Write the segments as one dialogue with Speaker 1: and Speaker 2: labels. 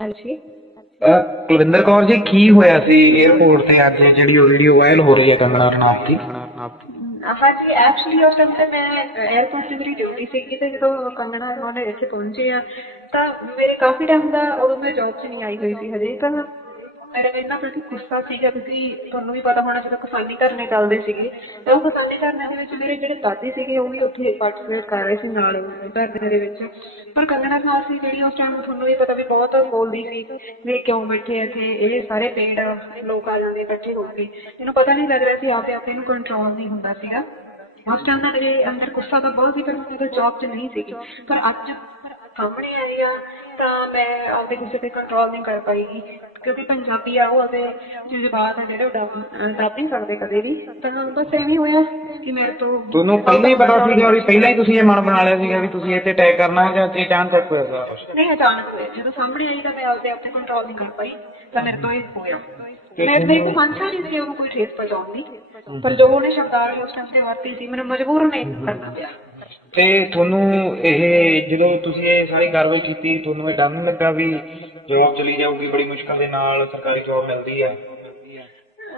Speaker 1: ਹਾਂਜੀ।
Speaker 2: ਕੁਲਵਿੰਦਰ ਕੌਰ ਜੀ ਕੀ ਹੋਇਆ ਸੀ 에어ਪੋਰਟ ਤੇ ਅੱਜ ਜਿਹੜੀ ਉਹ ਵੀਡੀਓ ਵਾਇਰਲ ਹੋ ਰਹੀ ਹੈ ਕੰਗਣਾ ਰਣਾਵਤ ਦੀ?
Speaker 1: ਹਾਂਜੀ ਐਕਚੁਅਲੀ ਉਸ ਟਾਈਮ ਤੇ ਮੈਂ 에어ਪੋਰਟ ਤੇ ਮੇਰੀ ਡਿਊਟੀ ਸੀ ਤੇ ਜਦੋਂ ਕੰਗਣਾ ਰਣਾਵਤ ਇੱਥੇ ਪਹੁੰਚੇ ਆ ਤਾਂ ਮੇਰੇ ਕਾਫੀ ਟਾਈਮ ਦਾ ਉਦੋਂ ਮੈਂ ਜੌਬ 'ਚ ਨਹੀਂ ਆਈ ਹੋਈ ਸੀ ਹਜੇ ਤਾਂ ਮੇਰੇ ਇੰਨਾ ਪ੍ਰਤੀ ਗੁੱਸਾ ਸੀਗਾ ਕਿਉਂਕਿ ਤੁਹਾਨੂੰ ਵੀ ਪਤਾ ਹੋਣਾ ਜਦੋਂ ਕਿਸਾਨੀ ਧਰਨੇ ਚੱਲਦੇ ਸੀਗੇ, ਤੇ ਉਹ ਕਿਸਾਨੀ ਧਰਨੇ ਦੇ ਵਿੱਚ ਮੇਰੇ ਜਿਹੜੇ ਦਾਦੀ ਸੀਗੇ, ਉਹ ਵੀ ਉੱਥੇ ਪਾਰਟਿਸਿਪੇਟ ਕਰ ਰਹੇ ਸੀ ਨਾਲ ਧਰਨੇ ਦੇ ਵਿੱਚ। ਪਰ ਕੰਗਣਾ ਖਾਸ ਸੀ ਜਿਹੜੀ ਉਸ ਟਾਈਮ ਤੁਹਾਨੂੰ ਵੀ ਪਤਾ ਵੀ ਬਹੁਤ ਬੋਲਦੀ ਸੀ ਵੀ ਕਿਉਂ ਬੈਠੇ ਇੱਥੇ, ਇਹ ਸਾਰੇ ਪੇੜ ਲੋਕ ਆ ਜਾਂਦੇ, ਇਕੱਠੇ ਹੋ ਕੇ। ਇਹਨੂੰ ਪਤਾ ਨਹੀਂ ਲੱਗ ਰਿਹਾ ਸੀ ਆਪੇ ਆਪੇ ਇਹਨੂੰ ਕੰਟਰੋਲ ਨਹੀਂ ਹੁੰਦਾ ਸੀਗਾ। ਉਸ ਟਾਈਮ ਦਾ ਮੇਰੇ ਅੰਦਰ ਗੁੱਸਾ ਤਾਂ ਬਹੁਤ ਸੀ, ਪਰ ਮੈਂ ਜੌਬ 'ਚ ਨਹੀਂ ਸੀਗੀ। ਪਰ ਅੱਜ ਸਾਹਮਣੇ ਆਈ ਆ ਤਾਂ ਮੈਂ ਆਪਦੇ ਗੁੱਸੇ ਤੇ ਕੰਟਰੋਲ ਨਹੀਂ ਕਰ ਪਾਈਗੀ ਕਿਉਂਕਿ ਪੰਜਾਬੀ ਆ ਉਹ ਉਹਦੇ ਜਜ਼ਬਾਤ ਆ ਜਿਹੜੇ ਉਹ ਦੱਬ ਅਹ ਦੱਬ ਨਹੀਂ ਸਕਦੇ ਕਦੇ ਵੀ। ਤਾਂ ਬਸ ਐਵੇਂ ਹੋਇਆ ਕਿ ਮੇਰੇ ਤੋਂ
Speaker 2: ਤੁਹਾਨੂੰ ਪਹਿਲਾਂ ਹੀ ਪਤਾ ਸੀਗਾ ਵੀ ਪਹਿਲਾਂ ਹੀ ਤੁਸੀਂ ਇਹ ਮਨ ਬਣਾ ਲਿਆ ਸੀਗਾ ਵੀ ਤੁਸੀਂ ਤੇ ਅਟੈਕ ਕਰਨਾ ਹੈ ਜਾਂ ਤੇ ਅਚਾਨਕ ਹੋਇਆ ਸਾਰਾ ਕੁਛ?
Speaker 1: ਨਹੀਂ ਅਚਾਨਕ ਹੋਇਆ। ਜਦੋਂ ਸਾਹਮਣੇ ਆਈ ਤਾਂ ਮੈਂ ਆਪਦੇ ਆਪ ਤੇ ਕੰਟਰੋਲ ਨਹੀਂ ਕਰ ਪਾਈ ਤਾਂ ਮੇਰੇ ਤੋਂ ਇਹ ਹੋਇਆ। ਮੈਂ ਮੇਰੇ ਕੋਲ ਮਨਸ਼ਾ ਨਹੀਂ ਸੀ ਉਹਨੂੰ ਕੋਈ ਠੇਸ ਪਹੁੰਚਾਉਣ ਦੀ। ਪਰ ਜੋ ਉਹਨੇ ਸ਼ਬਦਾਵਲੀ ਉਸ ਟਾਈਮ ਤੇ ਵਰਤੀ ਸੀ ਮੈਨੂੰ ਮਜਬੂਰ ਨਹੀਂ ਕਰਨਾ ਪਿਆ।
Speaker 2: ਤੇ ਤੁਹਾਨੂੰ ਇਹ ਜਦੋਂ ਤੁਸੀਂ ਇਹ ਸਾਰੀ ਕਾਰਵਾਈ ਕੀਤੀ ਤੁਹਾਨੂੰ ਇਹ ਡਰ ਨਹੀਂ ਲੱਗਾ ਵੀ ਜੌਬ ਚਲੀ ਜਾਊਗੀ ਬੜੀ ਮੁਸ਼ਕਲ ਦੇ ਨਾਲ ਸਰਕਾਰੀ ਜੌਬ ਮਿਲਦੀ ਆ?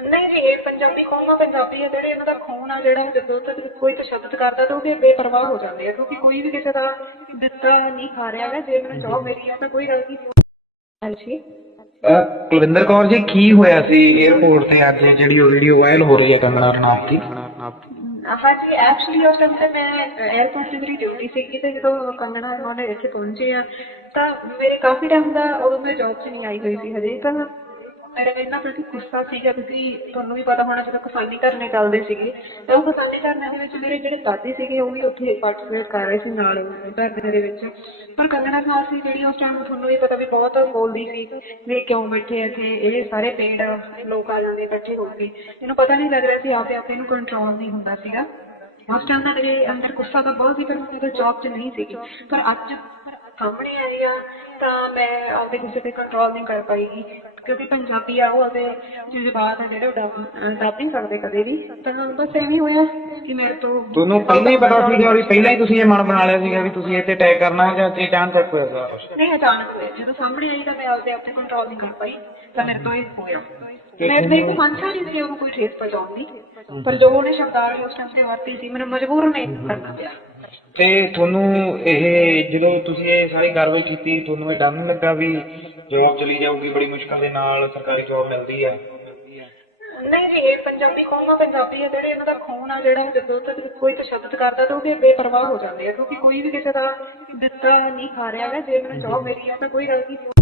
Speaker 1: ਨਹੀਂ ਜੀ ਇਹ ਪੰਜਾਬੀ ਕੌਮ ਆ ਪੰਜਾਬੀ ਆ ਜਿਹੜੇ ਇਹਨਾਂ ਦਾ ਖੂਨ ਆ ਜਿਹੜਾ ਜਦੋਂ ਤੱਕ ਕੋਈ ਤਸ਼ੱਦਦ ਕਰਦਾ ਤਾਂ ਉਹ ਵੀ ਬੇਪਰਵਾਹ ਹੋ ਜਾਂਦੇ ਆ ਕਿਉਂਕਿ ਕੋਈ ਵੀ ਕਿਸੇ ਦਾ ਦਿੱਤਾ ਨਹੀਂ ਖਾ ਰਿਹਾ ਹੈ ਜੇ ਮੈਨੂੰ ਜੌਬ ਮਿਲੀ ਆ ਤਾਂ ਕੋਈ ਗੱਲ ਨਹੀਂ। ਹਾਂਜੀ।
Speaker 2: ਅਹ ਕੁਲਵਿੰਦਰ ਕੌਰ ਜੀ ਕੀ ਹੋਇਆ ਸੀ 에어ਪੋਰਟ ਤੇ ਅੱਜ ਜਿਹੜੀ ਉਹ ਵੀਡੀਓ ਵਾਇਰਲ ਹੋ ਰਹੀ ਹੈ ਕੰਗਣਾ ਰਣਾਵਤ ਦੀ?
Speaker 1: ਹਾਂਜੀ ਐਕਚੁਅਲੀ ਉਸ ਟਾਈਮ ਤੇ ਮੈਂ 에어ਪੋਰਟ ਤੇ ਮੇਰੀ ਡਿਊਟੀ ਸੀਗੀ ਤੇ ਜਦੋਂ ਕੰਗਣਾ ਉਹਨਾਂ ਇੱਥੇ ਪਹੁੰਚੇ ਆ, ਤਾਂ ਮੇਰੇ ਕਾਫੀ ਟਾਈਮ ਦਾ ਉਦੋਂ ਮੈਂ ਜੌਬ 'ਚ ਨਹੀਂ ਆਈ ਹੋਈ ਸੀ ਹਜੇ, ਤਾਂ ਮੇਰੇ ਇੰਨਾ ਪ੍ਰਤੀ ਗੁੱਸਾ ਸੀਗਾ ਕਿਉਂਕਿ ਤੁਹਾਨੂੰ ਵੀ ਪਤਾ ਹੋਣਾ ਜਦੋਂ ਕਿਸਾਨੀ ਧਰਨੇ ਚੱਲਦੇ ਸੀਗੇ, ਤੇ ਉਹ ਕਿਸਾਨੀ ਧਰਨੇ ਦੇ ਵਿੱਚ ਮੇਰੇ ਜਿਹੜੇ ਦਾਦੀ ਸੀਗੇ, ਉਹ ਵੀ ਉੱਥੇ ਪਾਰਟਿਸਿਪੇਟ ਕਰ ਰਹੇ ਸੀ ਨਾਲ ਧਰਨੇ ਦੇ ਵਿੱਚ। ਪਰ ਕੰਗਣਾ ਖਾਸ ਸੀ ਜਿਹੜੀ ਉਸ ਟਾਈਮ ਤੁਹਾਨੂੰ ਵੀ ਪਤਾ ਵੀ ਬਹੁਤ ਬੋਲਦੀ ਸੀ ਵੀ ਕਿਉਂ ਬੈਠੇ ਇੱਥੇ, ਇਹ ਸਾਰੇ ਪੇੜ ਲੋਕ ਆ ਜਾਂਦੇ, ਇਕੱਠੇ ਹੋ ਕੇ। ਇਹਨੂੰ ਪਤਾ ਨਹੀਂ ਲੱਗ ਰਿਹਾ ਸੀ ਆਪੇ ਆਪੇ ਇਹਨੂੰ ਕੰਟਰੋਲ ਨਹੀਂ ਹੁੰਦਾ ਸੀਗਾ। ਉਸ ਟਾਈਮ ਦਾ ਮੇਰੇ ਅੰਦਰ ਗੁੱਸਾ ਤਾਂ ਬਹੁਤ ਸੀ, ਪਰ ਮੈਂ ਉਦੋਂ ਜੌਬ 'ਚ ਨਹੀਂ ਸੀਗੀ। ਪਰ ਅੱਜ ਸਾਹਮਣੇ ਆਈ ਆ, ਤਾਂ ਮੈਂ ਆਪਦੇ ਗੁੱਸੇ ਤੇ ਕੰਟਰੋਲ ਨਹੀਂ ਕਰ ਪਾਈਗੀ ਕਿਉਂਕਿ ਪੰਜਾਬੀ ਆ ਉਹ ਉਹਦੇ ਜਜ਼ਬਾਤ ਆ ਜਿਹੜੇ ਉਹ ਦੱਬ ਦੱਬ ਨਹੀਂ ਸਕਦੇ ਕਦੇ ਵੀ। ਤਾਂ ਬਸ ਐਵੇਂ ਹੋਇਆ ਕਿ ਮੇਰੇ ਤੋਂ
Speaker 2: ਤੁਹਾਨੂੰ ਪਹਿਲਾਂ ਹੀ ਪਤਾ ਸੀਗਾ ਵੀ ਪਹਿਲਾਂ ਹੀ ਤੁਸੀਂ ਇਹ ਮਨ ਬਣਾ ਲਿਆ ਸੀਗਾ ਵੀ ਤੁਸੀਂ ਤੇ ਅਟੈਕ ਕਰਨਾ ਹੈ ਜਾਂ ਤੇ ਅਚਾਨਕ ਹੋਇਆ ਸਾਰਾ ਕੁਛ?
Speaker 1: ਨਹੀਂ ਅਚਾਨਕ ਹੋਇਆ। ਜਦੋਂ ਸਾਹਮਣੇ ਆਈ ਤਾਂ ਮੈਂ ਆਪਦੇ ਆਪ ਤੇ ਕੰਟਰੋਲ ਨਹੀਂ ਕਰ ਪਾਈ ਤਾਂ ਮੇਰੇ ਤੋਂ ਇਹ ਹੋਇਆ। ਮੈਂ ਮੇਰੇ ਕੋਲ ਮਨਸ਼ਾ ਨਹੀਂ ਸੀ ਉਹਨੂੰ ਕੋਈ ਠੇਸ ਪਹੁੰਚਾਉਣ ਦੀ। ਪਰ ਜੋ ਉਹਨੇ ਸ਼ਬਦਾਵਲੀ ਉਸ ਟਾਈਮ ਤੇ ਵਰਤੀ ਸੀ ਮੈਨੂੰ ਮਜਬੂਰ ਨਹੀਂ ਕਰਨਾ ਪਿਆ।
Speaker 2: ਤੇ ਤੁਹਾਨੂੰ ਇਹ ਜਦੋਂ ਤੁਸੀਂ ਇਹ ਸਾਰੀ ਕਾਰਵਾਈ ਕੀਤੀ ਤੁਹਾਨੂੰ ਇਹ ਡਰ ਨਹੀਂ ਲੱਗਾ ਵੀ ਜੌਬ ਚਲੀ ਜਾਊਗੀ ਬੜੀ ਮੁਸ਼ਕਲ ਦੇ ਨਾਲ ਸਰਕਾਰੀ ਜੌਬ ਮਿਲਦੀ ਆ।
Speaker 1: ਨਹੀਂ ਜੀ ਇਹ ਪੰਜਾਬੀ ਕੌਮ ਪੰਜਾਬੀ ਆ ਜਿਹੜੇ ਇਹਨਾਂ ਦਾ ਖੂਨ ਆ ਜਿਹੜਾ ਜਦੋਂ ਤੱਕ ਕੋਈ ਤਸ਼ੱਦਦ ਕਰਦਾ ਤਾਂ ਉਹ ਵੀ ਬੇਪਰਵਾਹ ਹੋ ਜਾਂਦੇ ਆ ਕਿਉਂਕਿ ਕੋਈ ਵੀ ਕਿਸੇ ਦਾ ਦਿੱਤਾ ਨਹੀਂ ਖਾ ਰਿਹਾ ਹੈ ਜੇ ਮੈਨੂੰ ਜੌਬ ਮਿਲੀ ਆ ਤਾਂ ਕੋਈ ਗੱਲ ਨਹੀਂ।